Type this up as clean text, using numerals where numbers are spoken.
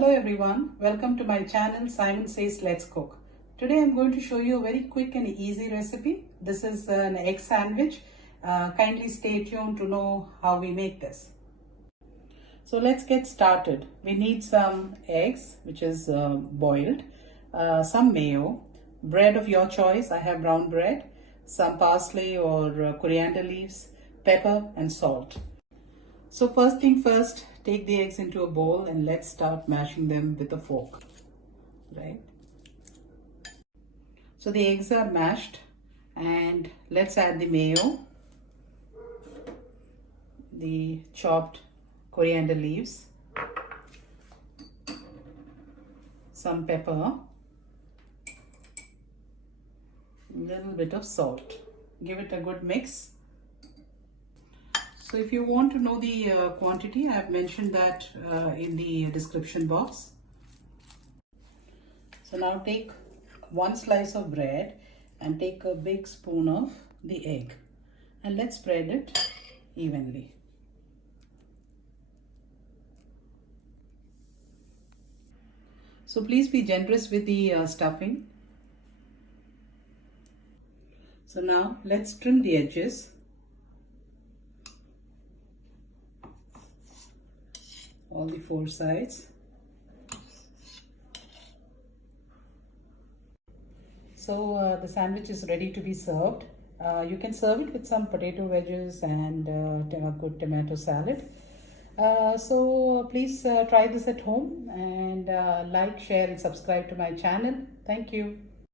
Hello everyone, welcome to my channel Simon Says Let's Cook. Today I'm going to show you a very quick and easy recipe. This is an egg sandwich. Kindly stay tuned to know how we make this. So let's get started. We need some eggs, which is boiled, some mayo, bread of your choice. I have brown bread, some parsley or coriander leaves, pepper and salt. So first thing first, take the eggs into a bowl and let's start mashing them with a fork, right? So the eggs are mashed and let's add the mayo, the chopped coriander leaves, some pepper, a little bit of salt. Give it a good mix. So if you want to know the quantity, I have mentioned that in the description box. So now take one slice of bread and take a big spoon of the egg and let's spread it evenly. So please be generous with the stuffing. So now let's trim the edges. All the four sides. So the sandwich is ready to be served. You can serve it with some potato wedges and a good tomato salad. So please try this at home and like, share and subscribe to my channel. Thank you.